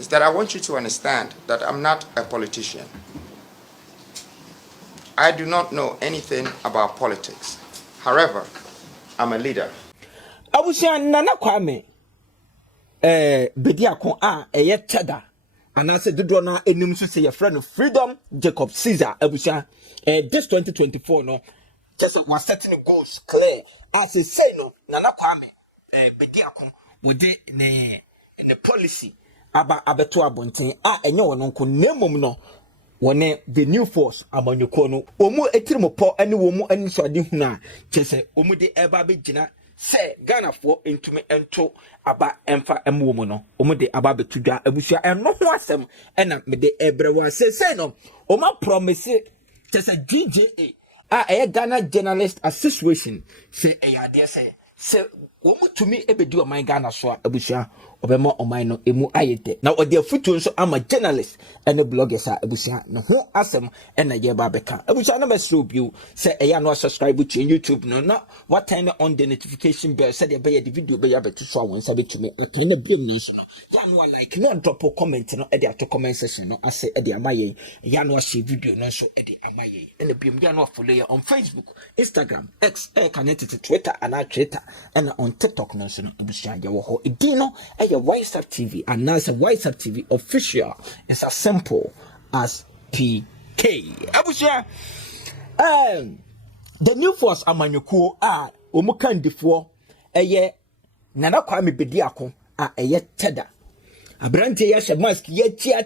is that I want you to understand that I'm not a politician. I do not know anything about politics. However, I'm a leader. Abusia Nana Kwame Bediako a Cheddar. And I said, the donor enim to say a friend of freedom, Jacob Caesar, Abusia, this 2024, no, just was setting goals clear. As I say, no, Nana Kwame Bediako, with the policy about Abeto Abontin, and no one could name no. One the new force among your corner, Omo etrimopo, any woman, and so I didn't know. Chese, Omo de Ebabe Jina, say Ghana for into me and to about Emfa and Womono, Omo de Ababe to Ja, Abusia, and no wasem, and me de Ebrewa say no, Oma promise it, Chese GJA, a Ghana Journalist Association, say a dear say Omo to me ebe do my Ghana so Abusia. Obema omaino emu ayete na ode futu nso ama journalist ene bloggers a ebusia no ho asem ena ye ba beka ebusia na mesro biu se eya no subscribe to YouTube no na what turn on the notification bell se de be the video be ya betu so awon sabe tumi turn na biam no so ya no like no drop comment no e de ato comment section no ase e de amaye ya no share video no so e de amaye ena biam ya no follow ya on Facebook, Instagram, X, connected to Twitter and Twitter and on TikTok no so ebusia ya wo ho edino WhatsApp TV, and now it's a WhatsApp TV official. It's as simple as PK. Abusia, the new force amanyuku omukandifo eye Nana Kwame Bediako eye Cheddar. Abrante ya mask ye cha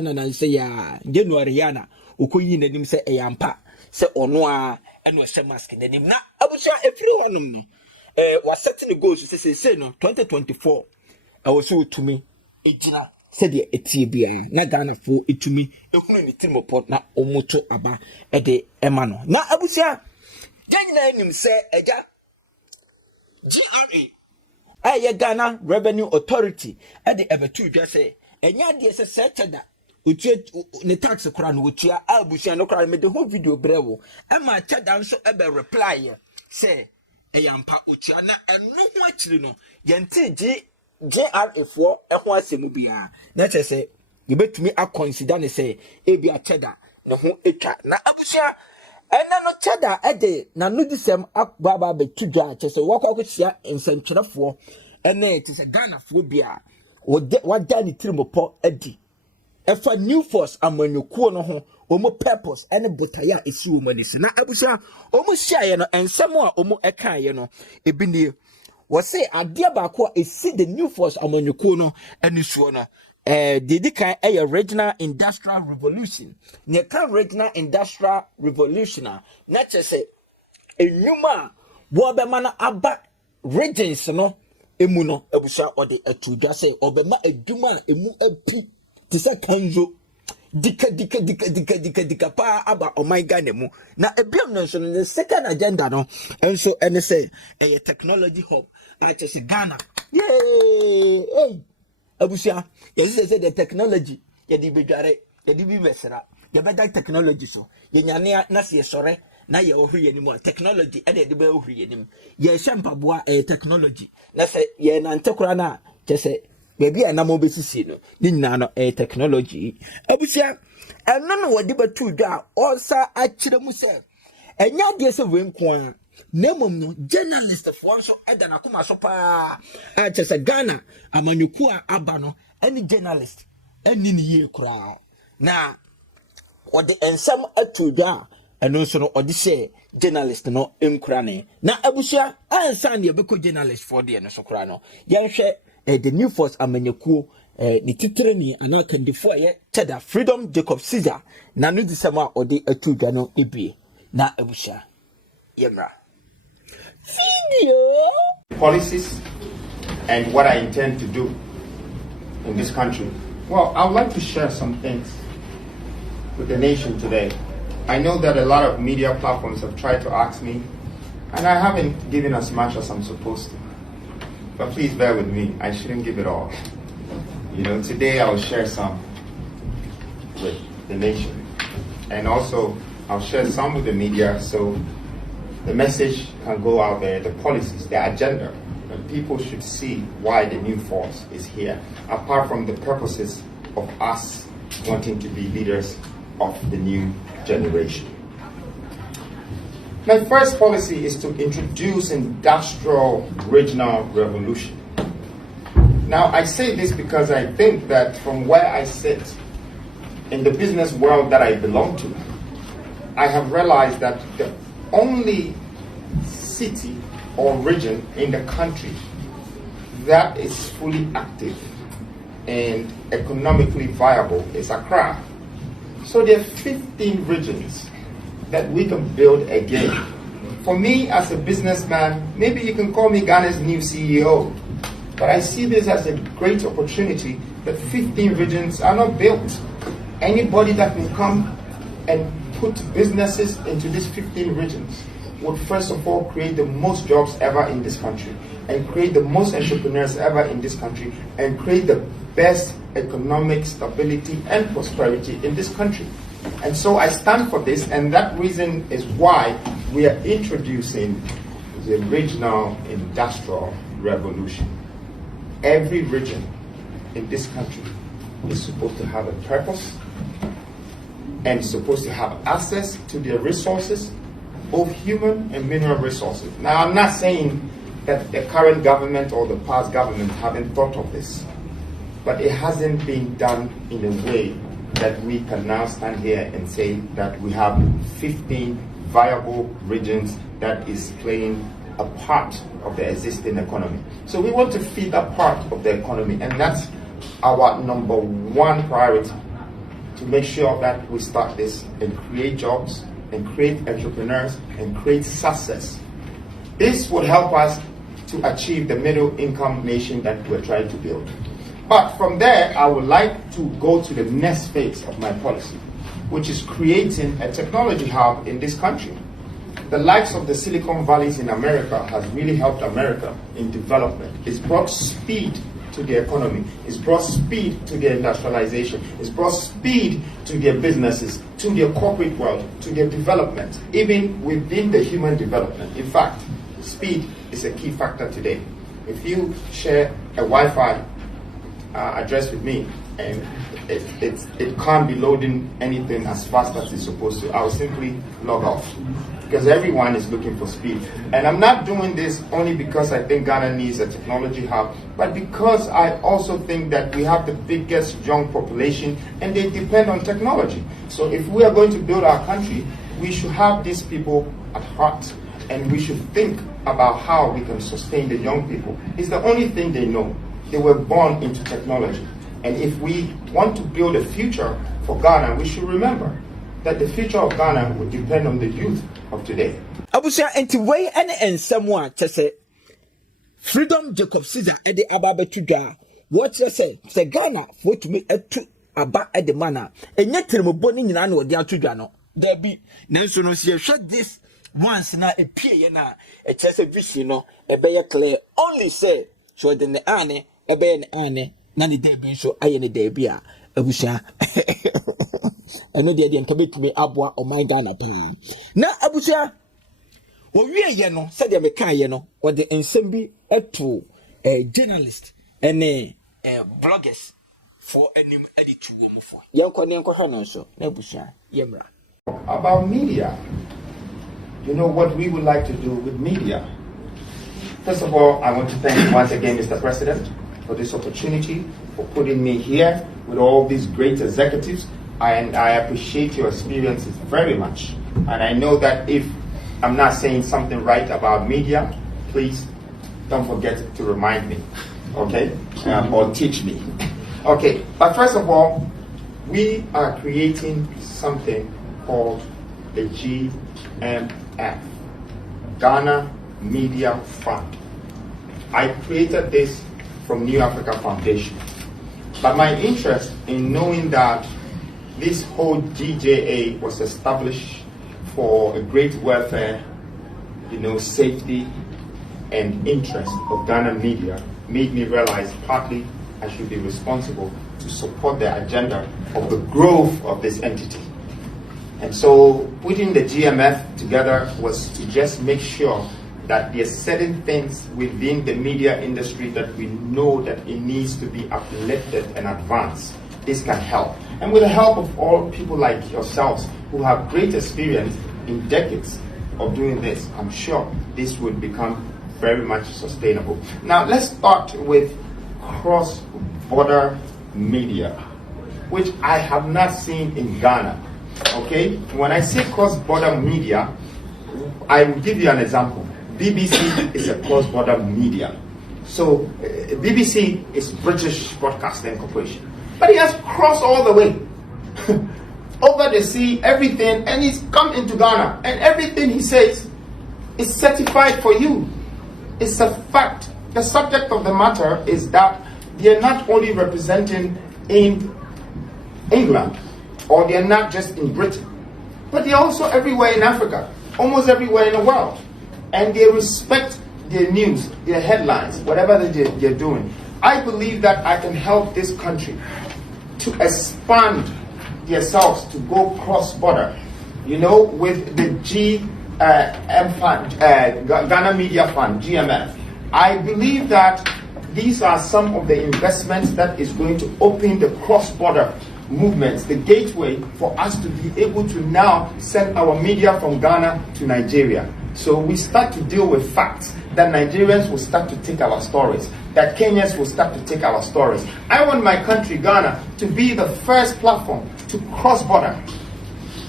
na say ya January yana ukoyi nanim say eyampa say ono a eno mask nanim na abusia everyone no was setting the goals say no 2024 I was so to me ejina said the etibia na Ghana fo etumi ehunu ni trimoport na omoto aba e de emano na abusia janyina enim say eja GRA aye Ghana Revenue Authority e de ebetu dwa say enya de say Cheddar utie ne tax kora no utia abusia no kora me de whole video brewo e ma Cheddar nso e be reply say eyampa utia na eno ho akiri no yente JRA4 ehwo asemu bia na chese you betumi a consider ne say ebi a Cheddar ne ho etwa na abusia ena no Cheddar ede na no disem akbaba betudwa chese wakwakwisia nsentwerefo ena it is a Ghana fo bia wada ni tirimopo edi efa new force amanyukuo no ho omo purpose ene botaya esi wo manisi na abusia omo hia no ensem a omo eka ye no ebi nie was say adia baako esi the new force amanyukuo no anisuo no didi kan regional industrial revolution ne kan regional industrial revolution na chese enuma wo be ma na aba regions no emu no abusa ode atudwa say obema aduma emu api tisa kanjo dika pa aba my Ghana mu na ebiam no so the second agenda no enso ene say a technology hub achese Ghana hey abusia yes say the technology ye di bedware ye di bi besera ye beda technology so ye nyane na se sore na ye ohwe ni mu technology ene de ba ohwe ni mu ye shampaboa technology na se ye na ntekora na chese baby na mo besisi no ni nyina no technology abusia eno no wodi batu dwa osa akire mu se enya de se wenko nemom no journalist for so eda na kuma so pa achese Ghana amanyuku aba no any journalist any ni ye kura na wodi ensam atu dwa eno so no odi se journalist no enkura ne na abusia ansa ne ebeko journalist for de no so kura no yenhwe the new force amanyuku ni titreni anaka ndefo ye Cheddar freedom Jacob Caesar na no disema odi atu dwa no ebie na abusia yemra video Policies and what I intend to do in this country. Well, I would like to share some things with the nation today. I know that a lot of media platforms have tried to ask me, and I haven't given as much as I'm supposed to. But please bear with me. I shouldn't give it all. You know, today I'll share some with the nation. And also, I'll share some with the media so the message can go out there, the policies, the agenda and people should see why the new force is here, apart from the purposes of us wanting to be leaders of the new generation. My first policy is to introduce industrial regional revolution. Now, I say this because I think that from where I sit in the business world that I belong to, I have realized that the only city or region in the country that is fully active and economically viable is Accra. So there are 15 regions that we can build again. For me as a businessman, maybe you can call me Ghana's new CEO, but I see this as a great opportunity that 15 regions are not built. Anybody that can come and put businesses into these 15 regions would first of all create the most jobs ever in this country, and create the most entrepreneurs ever in this country, and create the best economic stability and prosperity in this country. And so I stand for this, and that reason is why we are introducing the regional industrial revolution. Every region in this country is supposed to have a purpose and supposed to have access to their resources, both human and mineral resources. Now, I'm not saying that the current government or the past government haven't thought of this, but it hasn't been done in a way that we can now stand here and say that we have 15 viable regions that is playing a part of the existing economy. So we want to feed that part of the economy, and that's our number one priority, to make sure that we start this and create jobs and create entrepreneurs and create success. This would help us to achieve the middle income nation that we're trying to build. But from there, I would like to go to the next phase of my policy, which is creating a technology hub in this country. The likes of the Silicon Valleys in America has really helped America in development. It's brought speed to the economy. It's brought speed to their industrialization. It's brought speed to their businesses, to their corporate world, to their development, even within the human development. In fact, speed is a key factor today. If you share a Wi-Fi address with me and it can't be loading anything as fast as it's supposed to, I'll simply log off, because everyone is looking for speed. And I'm not doing this only because I think Ghana needs a technology hub, but because I also think that we have the biggest young population and they depend on technology. So if we are going to build our country, we should have these people at heart, and we should think about how we can sustain the young people. It's the only thing they know. They were born into technology. And if we want to build a future for Ghana, we should remember that the future of Ghana will depend on the youth of today. Abusia enti way ene ensem a chese Freedom Jacob Caesar e de aba betudwa what chese se Ghana for to me etu aba e de mana enye tirembo ni nyina na odi atudwa no there be nanso no se hwe this once na epie ye na e chese vision no e be ye clear only say so de ne ane e be ne ane na ne dey be so aye ne dey be a abusia eno de nka betumi aboa o my Ghana pa na abusia wo wie ye no se de meka ye no wo de ensem bi eto journalist ene bloggers for enim editu wo mo for ye ko ne hwe no so na abusia yemra about media. You know what we would like to do with media. First of all, I want to thank once again Mr. President for this opportunity, for putting me here with all these great executives. And I appreciate your experiences very much. And I know that if I'm not saying something right about media, please don't forget to remind me, okay? Or teach me. Okay, but first of all, we are creating something called the GMF, Ghana Media Fund. I created this from New Africa Foundation. But my interest in knowing that this whole GJA was established for a great welfare, safety and interest of Ghana media made me realize partly I should be responsible to support the agenda of the growth of this entity. And so putting the GMF together was to just make sure that there are certain things within the media industry that we know that it needs to be uplifted and advanced. This can help. And with the help of all people like yourselves who have great experience in decades of doing this, I'm sure this would become very much sustainable. Now let's start with cross-border media, which I have not seen in Ghana. Okay? When I say cross-border media, I will give you an example. BBC is a cross-border media. So BBC is British Broadcasting Corporation. But he has crossed all the way over the sea, everything, and he's come into Ghana. And everything he says is certified for you. It's a fact. The subject of the matter is that they are not only representing in England, or they are not just in Britain, but they are also everywhere in Africa, almost everywhere in the world. And they respect their news, their headlines, whatever they're doing. I believe that I can help this country to expand themselves to go cross-border, with the Ghana Media Fund, GMF. I believe that these are some of the investments that is going to open the cross-border movements, the gateway for us to be able to now send our media from Ghana to Nigeria. So we start to deal with facts, that Nigerians will start to take our stories, that Kenyans will start to take our stories. I want my country, Ghana, to be the first platform to cross-border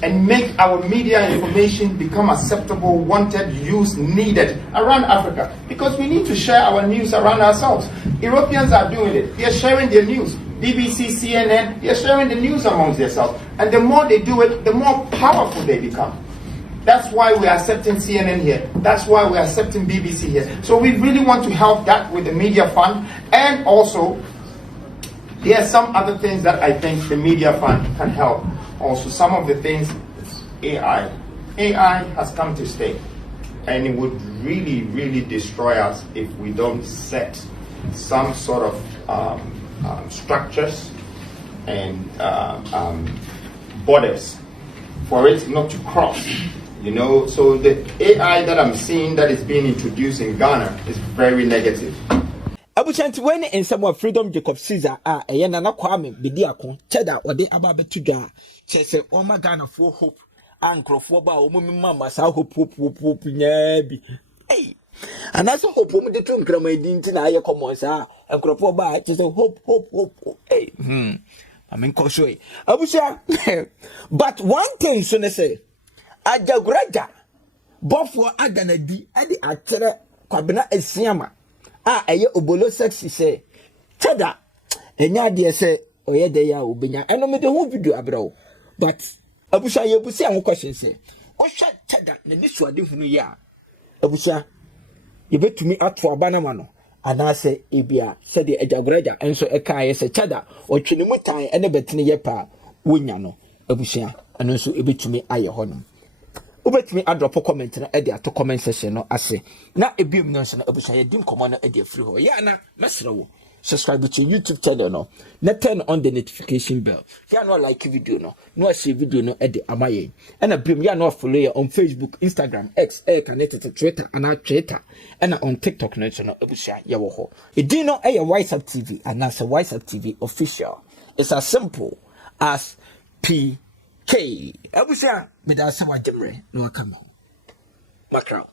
and make our media information become acceptable, wanted, used, needed around Africa. Because we need to share our news around ourselves. Europeans are doing it. They are sharing their news. BBC, CNN, they are sharing the news amongst themselves. And the more they do it, the more powerful they become. That's why we're accepting CNN here. That's why we're accepting BBC here. So we really want to help that with the media fund. And also, there are some other things that I think the media fund can help. Also, some of the things, AI. AI has come to stay. And it would really, really destroy us if we don't set some sort of structures and borders for it not to cross. So the AI that I'm seeing that is being introduced in Ghana is very negative. Abushanti when in some of freedom Jacob Caesar Nana Kwame Bediako Cheddar or the ababetu da chese oma Ghana for hope and crofoba mama sa hope nyabi hey and that's hope the two grandma didn't na common sa and crofoba just hope hey I mean koshoy abusha but one thing so ne say Ajagraja bofo aganadi ade atere kwabena esiama eye obolo sexy say Cheddar enya de say oye de ya obenya eno me de ho video abro but abusha ye busi an question say o hwa Cheddar na ni suade hunu ya abusha ye betumi ato abana ma no ana say ebia say de Ajagraja enso e kan ye say Cheddar o twene mutan ene betene ye pa wonya no abusha eno nso ebetumi aye hono ubetumi adrop comment na e de ato comment section no ase na ebiom no nso na abusha ye dim komo na e de afiri ho ya na mesrewo subscribe to YouTube channel no na turn on the notification bell ya no like video no share video no e de amaye and abiom ya no follow you on Facebook, Instagram, X, connected to Twitter and Twitter and on TikTok no so no abusha ye wo ho e di no e WhatsApp TV and na WhatsApp TV official. It's as simple as PK. Abusha, me da sa wa demre no akama. Accra.